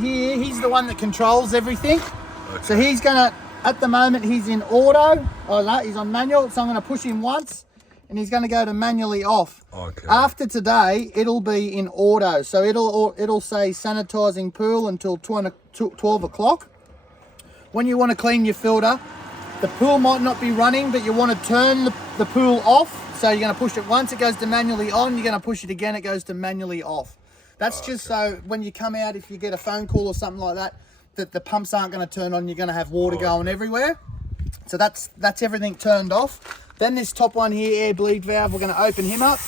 Here, he's the one that controls everything. Okay. So he's gonna, at the moment, he's in auto. Oh no, he's on manual. So I'm gonna push him once, and he's gonna go to manually off. Okay. After today, it'll be in auto. So it'll say sanitizing pool until 12 o'clock. When you want to clean your filter, the pool might not be running, but you want to turn the pool off. So you're gonna push it once, it goes to manually on. You're gonna push it again, it goes to manually off. That's just so when you come out, if you get a phone call or something like that, that the pumps aren't going to turn on, you're going to have water going everywhere. So that's everything turned off. Then this top one here, air bleed valve, we're going to open him up.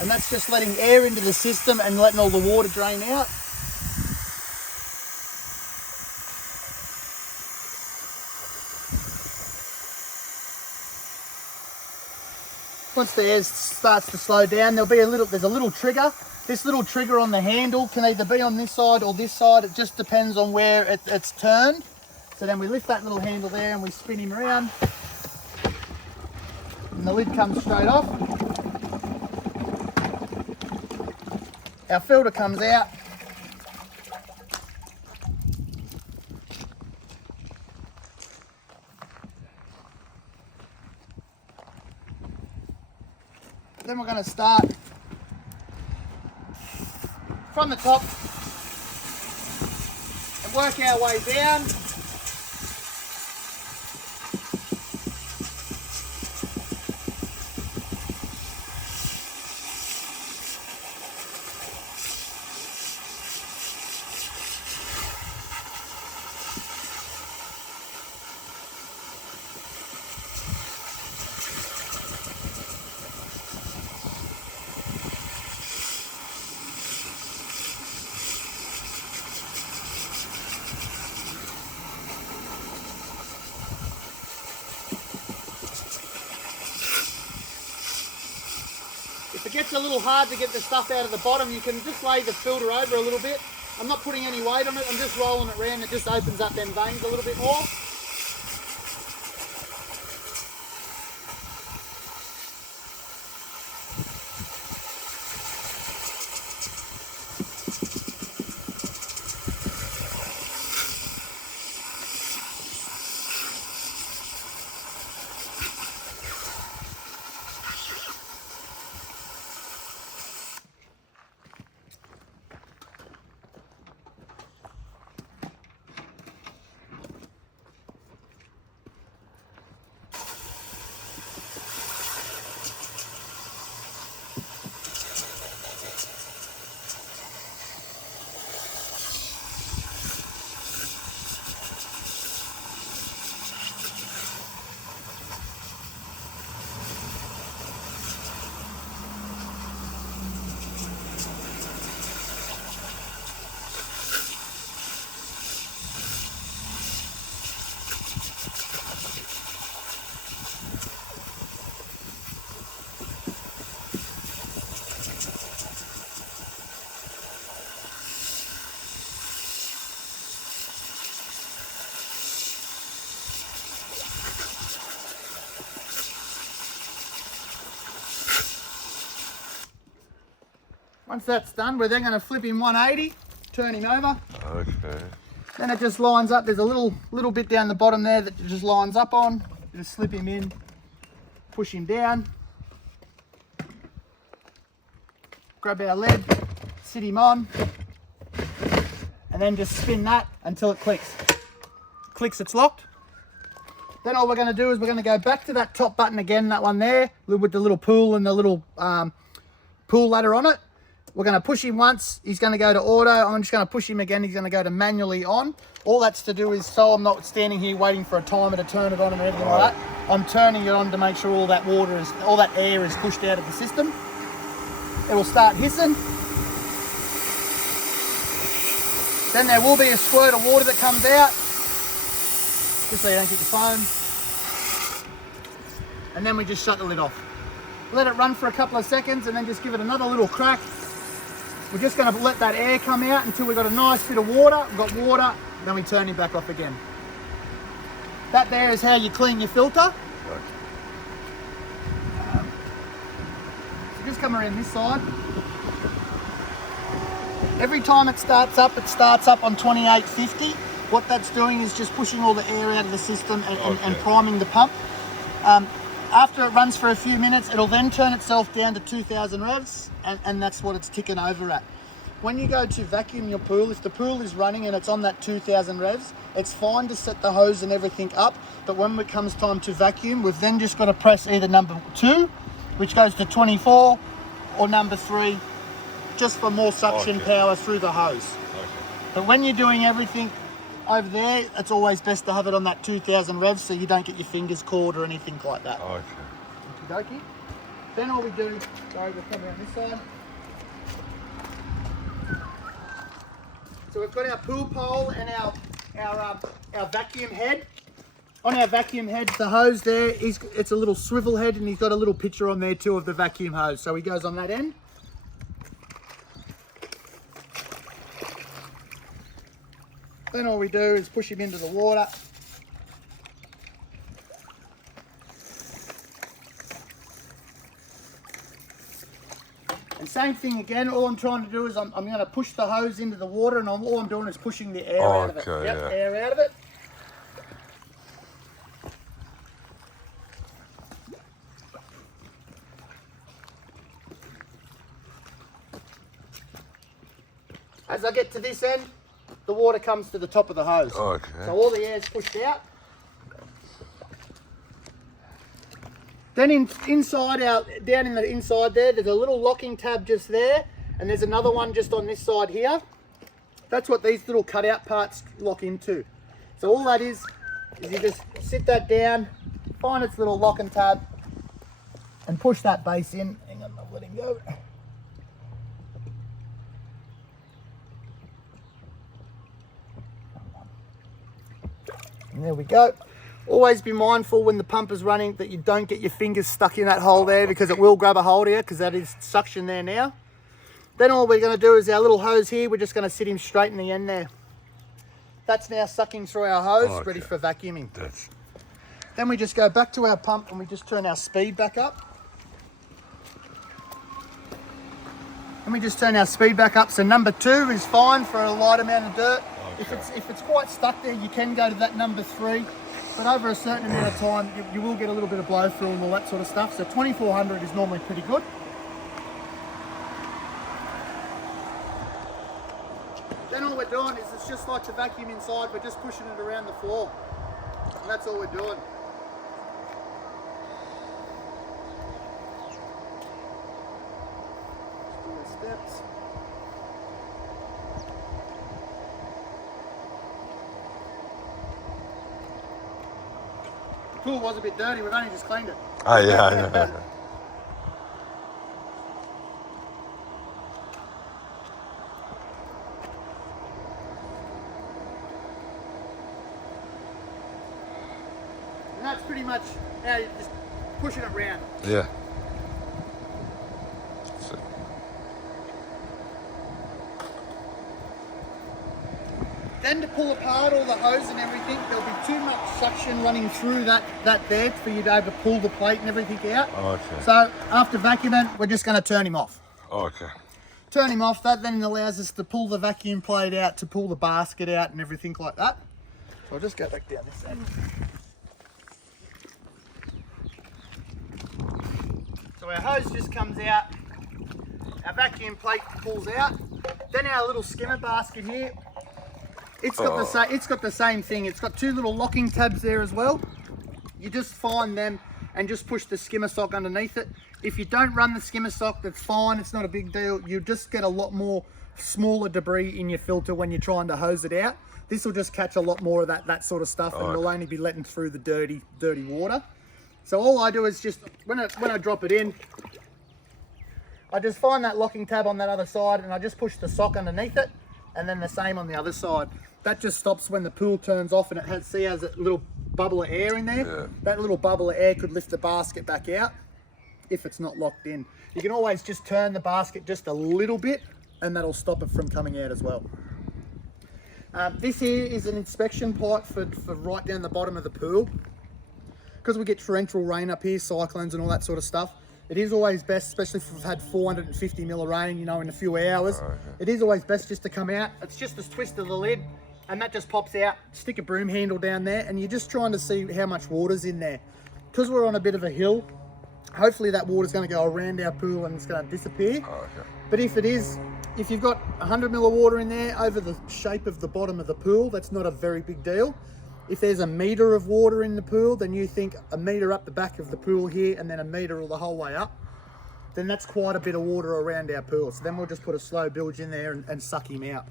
And that's just letting air into the system and letting all the water drain out. Once the air starts to slow down, there's a little trigger. This little trigger on the handle can either be on this side or this side. It just depends on where it's turned. So then we lift that little handle there and we spin him around. And the lid comes straight off. Our filter comes out. Then we're going to start from the top and work our way down. If it gets a little hard to get the stuff out of the bottom, you can just lay the filter over a little bit. I'm not putting any weight on it, I'm just rolling it around. It just opens up them veins a little bit more. Once that's done, we're then going to flip him 180, turn him over. Okay. Then it just lines up. There's a little bit down the bottom there that just lines up on. Just slip him in, push him down. Grab our lead, sit him on, and then just spin that until it clicks. Clicks, it's locked. Then all we're going to do is we're going to go back to that top button again, that one there, with the little pool and the little pool ladder on it. We're going to push him once, he's going to go to auto. I'm just going to push him again, he's going to go to manually on. All that's to do is so I'm not standing here waiting for a timer to turn it on and everything like that. I'm turning it on to make sure all that air is pushed out of the system. It will start hissing. Then there will be a squirt of water that comes out, just so you don't get your foam. And then we just shut the lid off. Let it run for a couple of seconds and then just give it another little crack. We're just going to let that air come out until we've got a nice bit of water. We've got water, then we turn it back off again. That there is how you clean your filter. So just come around this side. Every time it starts up on 2850. What that's doing is just pushing all the air out of the system and priming the pump. After it runs for a few minutes, it'll then turn itself down to 2000 revs, and that's what it's ticking over at. When you go to vacuum your pool, if the pool is running and it's on that 2000 revs, it's fine to set the hose and everything up, but when it comes time to vacuum, we've then just got to press either number 2, which goes to 24, or number 3, just for more suction power through the hose. But when you're doing everything over there, it's always best to have it on that 2000 revs so you don't get your fingers caught or anything like that. Okay. Okey-dokey. Then all we do, sorry, we'll come around this side. So we've got our pool pole and our vacuum head. On our vacuum head, the hose there, it's a little swivel head, and he's got a little picture on there too of the vacuum hose. So he goes on that end. Then all we do is push him into the water. And same thing again, all I'm trying to do is I'm going to push the hose into the water, and all I'm doing is pushing the air out of it. Yep, yeah. Air out of it. As I get to this end, the water comes to the top of the hose. Okay. So all the air is pushed out. Then inside down in the inside there's a little locking tab just there, and there's another one just on this side here. That's what these little cutout parts lock into. So all that is you just sit that down, find its little lock and tab, and push that base in. Hang on, I'll let him go. And there we go. Always be mindful when the pump is running that you don't get your fingers stuck in that hole there, because it will grab a hold of you, because that is suction there now. Then all we're going to do is our little hose here, we're just going to sit him straight in the end there. That's now sucking through our hose, ready for vacuuming. Then we just go back to our pump and we just turn our speed back up. And we just turn our speed back up. So number 2 is fine for a light amount of dirt. If it's quite stuck there, you can go to that number 3. But over a certain amount of time, you will get a little bit of blow through and all that sort of stuff. So 2400 is normally pretty good. Then all we're doing is, it's just like the vacuum inside, we're just pushing it around the floor. And that's all we're doing. Just do the steps. The pool was a bit dirty, we've only just cleaned it. Oh yeah, I know. And that's pretty much how you just pushing it around. Yeah. Then to pull apart all the hose and everything, there'll be too much suction running through that there for you to be able to pull the plate and everything out. Okay. So after vacuuming, we're just going to turn him off. Okay. Turn him off, that then allows us to pull the vacuum plate out, to pull the basket out and everything like that. So I'll just go back down this end. So our hose just comes out, our vacuum plate pulls out, then our little skimmer basket here, it's got the same thing. It's got 2 little locking tabs there as well. You just find them and just push the skimmer sock underneath it. If you don't run the skimmer sock, that's fine, it's not a big deal. You just get a lot more smaller debris in your filter when you're trying to hose it out. This will just catch a lot more of that sort of stuff, and it'll only be letting through the dirty water. So all I do is just, when I drop it in, I just find that locking tab on that other side, and I just push the sock underneath it, and then the same on the other side. That just stops when the pool turns off and it has a little bubble of air in there. Yeah. That little bubble of air could lift the basket back out if it's not locked in. You can always just turn the basket just a little bit, and that'll stop it from coming out as well. This here is an inspection pipe for right down the bottom of the pool. Because we get torrential rain up here, cyclones and all that sort of stuff, It is always best, especially if we've had 450 mil of rain, you know, in a few hours. It is always best just to come out. It's just this twist of the lid, and that just pops out. Stick a broom handle down there, and you're just trying to see how much water's in there. Because we're on a bit of a hill, hopefully that water's going to go around our pool and it's going to disappear. But if you've got 100 mil of water in there over the shape of the bottom of the pool, that's not a very big deal. If there's a metre of water in the pool, then you think a metre up the back of the pool here and then a metre the whole way up, then that's quite a bit of water around our pool. So then we'll just put a slow bilge in there and suck him out.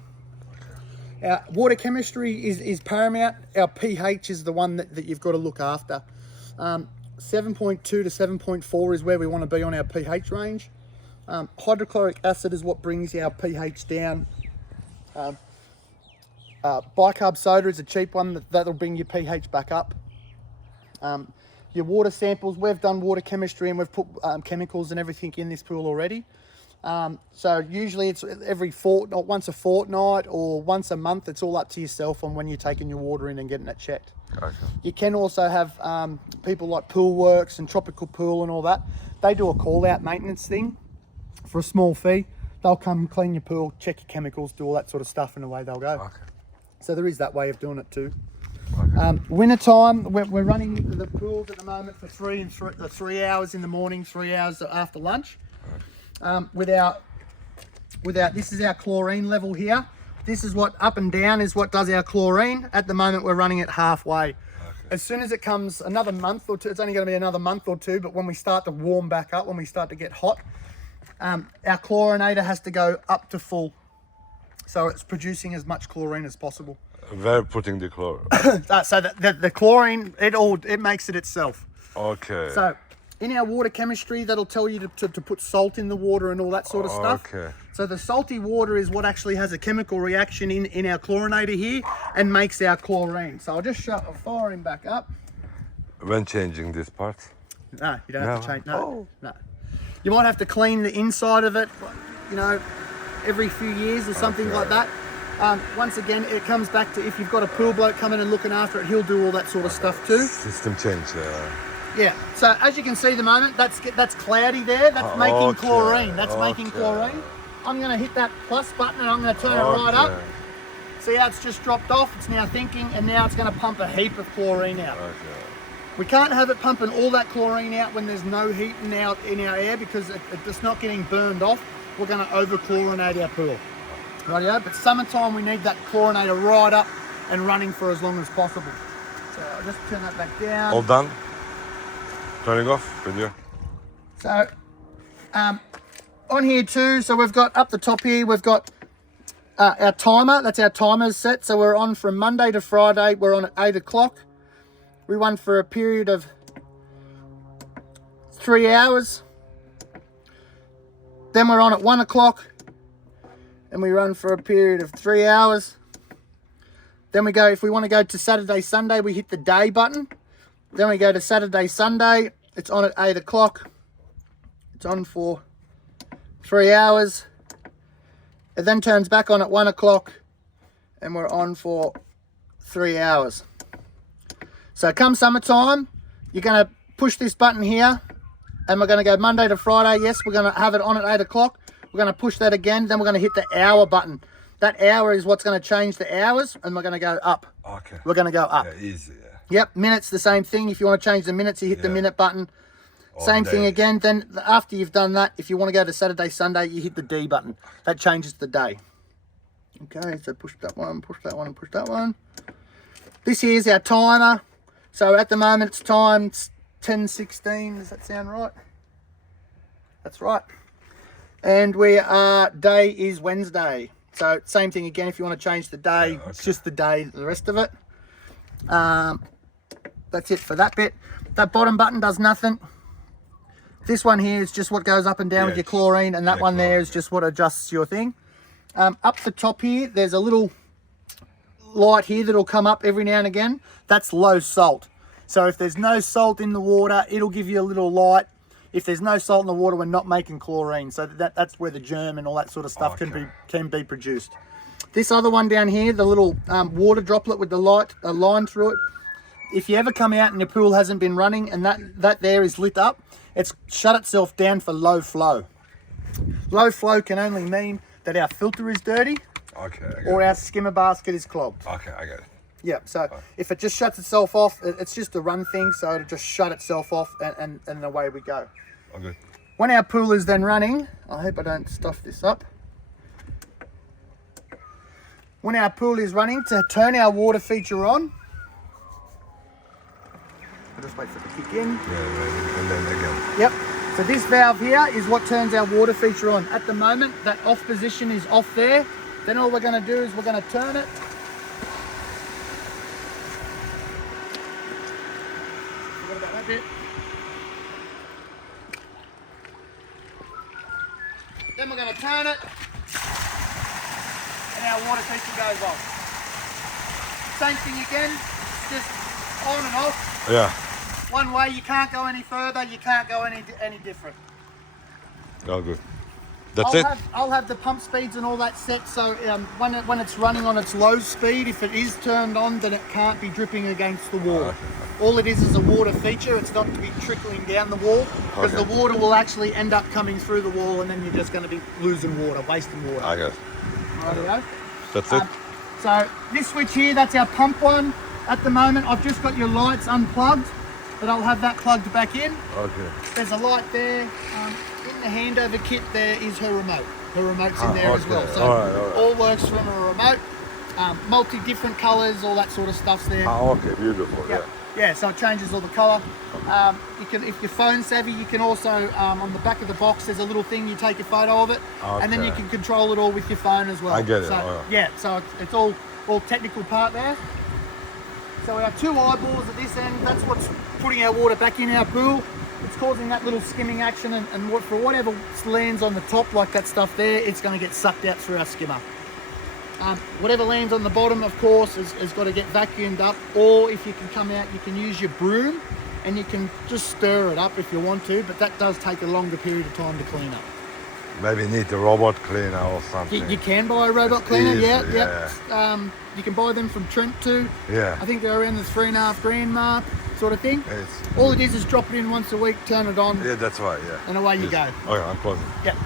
Our water chemistry is paramount. Our pH is the one that you've got to look after. 7.2 to 7.4 is where we want to be on our pH range. Hydrochloric acid is what brings our pH down. Bicarb soda is a cheap one that'll bring your pH back up. Your water samples, we've done water chemistry and we've put chemicals and everything in this pool already. So usually it's every fortnight, once a fortnight or once a month. It's all up to yourself on when you're taking your water in and getting it checked. You can also have people like Pool Works and Tropical Pool and all that. They do a call out maintenance thing for a small fee. They'll come clean your pool, check your chemicals, do all that sort of stuff, and away they'll go. So there is that way of doing it too. Winter time, we're running the pools at the moment for 3 hours in the morning, 3 hours after lunch. Without this is our chlorine level here. This is what up and down is what does our chlorine. At the moment we're running it halfway. As soon as it comes another month or two, it's only going to be another month or two, but when we start to warm back up, when we start to get hot, our chlorinator has to go up to full. So it's producing as much chlorine as possible. Where putting the chlorine? So the chlorine, it makes it itself. Okay. So in our water chemistry, that'll tell you to put salt in the water and all that sort of stuff. Okay. So the salty water is what actually has a chemical reaction in our chlorinator here and makes our chlorine. So I'll just fire him back up. When changing this part? No, you don't have to change. No. You might have to clean the inside of it, you know, every few years or something like that. Once again, it comes back to if you've got a pool bloke coming and looking after it, he'll do all that sort of stuff too. System change. Yeah. So as you can see, the moment that's cloudy there. That's making chlorine. That's making chlorine. I'm going to hit that plus button and I'm going to turn it right up. See how it's just dropped off? It's now thinking, and now it's going to pump a heap of chlorine out. We can't have it pumping all that chlorine out when there's no heat in our air because it's not getting burned off. We're going to over-chlorinate our pool. Rightio? But summertime, we need that chlorinator right up and running for as long as possible. So I'll just turn that back down. All done? Turning off video. So on here too, so we've got up the top here, we've got our timer. That's our timer's set. So we're on from Monday to Friday. We're on at 8 o'clock. We run for a period of 3 hours. Then we're on at 1 o'clock. And we run for a period of 3 hours. Then we go, if we want to go to Saturday, Sunday, we hit the day button. Then we go to Saturday, Sunday. It's on at 8 o'clock. It's on for 3 hours. It then turns back on at 1 o'clock. And we're on for 3 hours. So come summertime, you're going to push this button here. And we're going to go Monday to Friday. Yes, we're going to have it on at 8 o'clock. We're going to push that again. Then we're going to hit the hour button. That hour is what's going to change the hours. And we're going to go up. Okay. We're going to go up. Yeah, easy. Yep, minutes, the same thing. If you want to change the minutes, you hit the minute button. Same thing again. Then after you've done that, if you want to go to Saturday, Sunday, you hit the D button. That changes the day. Okay, so push that one, push that one, and push that one. This here's our timer. So at the moment it's time 10:16. Does that sound right? That's right. And day is Wednesday. So same thing again. If you want to change the day, it's just the day. The rest of it. That's it for that bit. That bottom button does nothing. This one here is just what goes up and down with your chlorine, and that one there is just what adjusts your thing. Up the top here, there's a little light here that'll come up every now and again. That's low salt. So if there's no salt in the water, it'll give you a little light. If there's no salt in the water, we're not making chlorine. So that's where the germ and all that sort of stuff can be produced. This other one down here, the little water droplet with the light line through it. If you ever come out and your pool hasn't been running and that there is lit up, it's shut itself down for low flow. Low flow can only mean that our filter is dirty Okay, I get or it. our skimmer basket is clogged. Okay, I get it. Yeah, so if it just shuts itself off, it's just a run thing, so it'll just shut itself off and away we go. Okay. When our pool is then running, I hope I don't stuff this up. When our pool is running, to turn our water feature on, I'll just wait for it to kick in. Yeah, and then again. Yep. So this valve here is what turns our water feature on. At the moment, that off position is off there. Then all we're going to do is we're going to turn it. Forgot about that bit. Then we're going to turn it, and our water feature goes off. Same thing again, just on and off. Yeah. One way, you can't go any further, you can't go any different. Oh, good. That's it? I'll have the pump speeds and all that set, so when it's running on its low speed, if it is turned on, then it can't be dripping against the wall. Okay. All it is a water feature, it's not to be trickling down the wall, because Okay. the water will actually end up coming through the wall, and then you're just going to be losing water, wasting water. I get it. Rightio. That's it? So this switch here, that's our pump one. At the moment, I've just got your lights unplugged, but I'll have that plugged back in. Okay. There's a light there. In the handover kit, there is her remote. Her remote's in there as okay. well. So All right. all works from a remote. Multi different colours, all that sort of stuff's there. Okay, beautiful. Yeah. Yeah, so it changes all the colour. You can, if you're phone savvy, you can also on the back of the box there's a little thing, you take a photo of it, and then you Okay. can control it all with your phone as well. I get it, So, oh, yeah, so it's all technical part there. So our two eyeballs at this end, that's what's putting our water back in our pool. It's causing that little skimming action, and for whatever lands on the top, like that stuff there, it's going to get sucked out through our skimmer. Whatever lands on the bottom, of course, has got to get vacuumed up, or if you can come out, you can use your broom and you can just stir it up if you want to, but that does take a longer period of time to clean up. Maybe need a robot cleaner or something. You can buy a robot It's cleaner, easy, yeah. You can buy them from Trent too. Yeah. I think they're around the $3.5 mark, sort of thing. It's, All it is drop it in once a week, turn it on, yeah, that's right, yeah. and away you go. Oh, yeah, I'm closing. Yeah.